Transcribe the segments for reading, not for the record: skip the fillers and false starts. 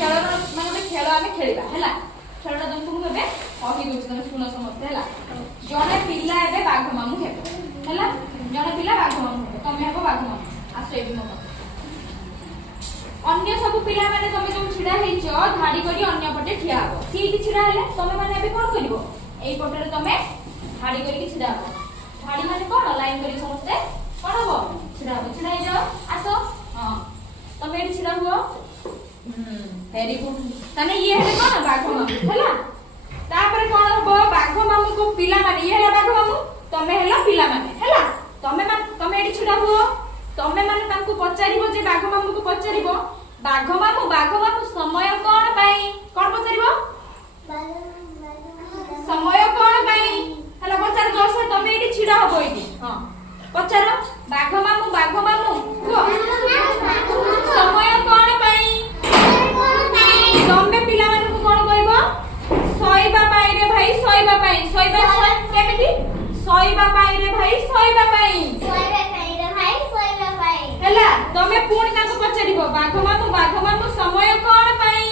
खेल माने खेल आमे खेलिबा हैला खेलटा तुमको मु एबे कहि दोछ तमे सुनो समझते हैला जने पिल्ला एबे बाघ मामू हेबो हैला जने पिल्ला बाघ मामू हेबो तमे हेबो बाघ मामू आसो एबी मो अन्य सब पिला माने तमे जो छिडा हेइचो धाडी करी अन्य पटे ठिया हबो सीटी छिडा हेले तमे माने एबे कोन करिवो एई पटरे तमे धाडी करी छिडा हबो धाडी माने कोन लाइन करी समझते कोन हबो छिडा हे जाओ आसो हां तमे एठी छिडा हुओ वेरी गुड तने ये है कोन बाघ मामू हैला तापर कोन हबो बाघ मामू को पिला माने ये है बाघ मामू तमे हैला पिला माने हैला तमे एठी छिडा हुओ तमे माने तांको पचारिबो जे बाघ मामू को पचारिबो बाघ मामू समय कोन पई कोन पचारिबो समय कोन पई हैला पचार जोर से तमे एठी छिडा हबो एठी हां पचारो बाघ मामू को समय कोन पई तमे पिला माने को कोन कहबो सोइबा पाई रे भाई सोइबा केमिति सोइबा पाई रे भाई सोइबा पाई हैला तमे पुणी ताको पचारिबो बाघ मामू समय कोन पई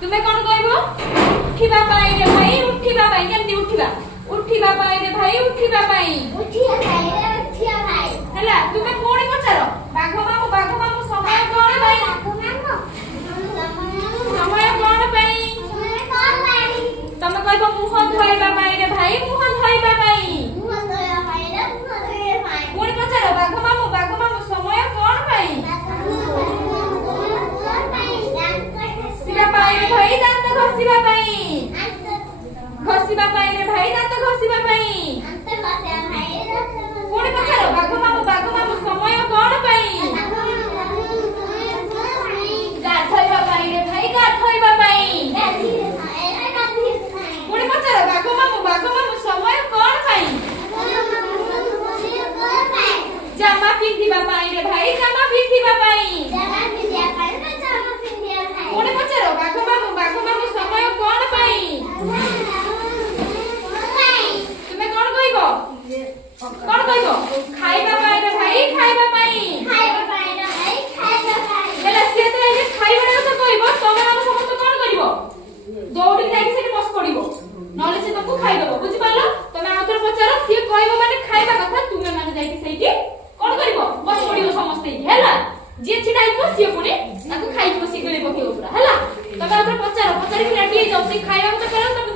तुमे कोन कहबो उठिबा पाई रे भाई उठिबा पाई केमिति उठिबा पाई रे भाई उठिबा पाई हैला तुमे पुणी पचारो बाघ मामू समय कोन पई समय कोन पई तमे कहबो मुह धोइबा पाई रे भाई मुह धोइबा पाई पुणी पचारो बाघ मामू समय कोन पई घसिबा पाई रे भाई दांत घसिबा पाई रे भाई दांत घसिबा पाई पुणी पचारो बाघ मामू समय कोन पई गाधोइबा पाई रे भाई गाधोइबा पाई पुणी पचारो बाघ मामू समय कोन पई जामा पिंधिबा पाई रे भाई जामा पिंधिबा पाई पुणी पचारो बाघ मामू समय कोन पई तुमे कोन कहबो खाइबा पाई रे भाई खाइबा पाई हेला से तो जे खाइबा तो कहबो तमे हम समस्त कोन करिवो दौड़ी जाई से बस पड़िवो नले से तको खाइ देबो बुझि पालो तमे आउतर पचारो से कहबो माने खाइबा कथा तुमे माने जाई कि सेठी कोन करिवो बस पड़िवो समस्त हेला जे छिडाइबो से पुनी ताको खाइबो से गले पकेबो पूरा हेला तमे आउतर पचारो पचारि कि रेडी जाउ से खाइबा तो करो तमे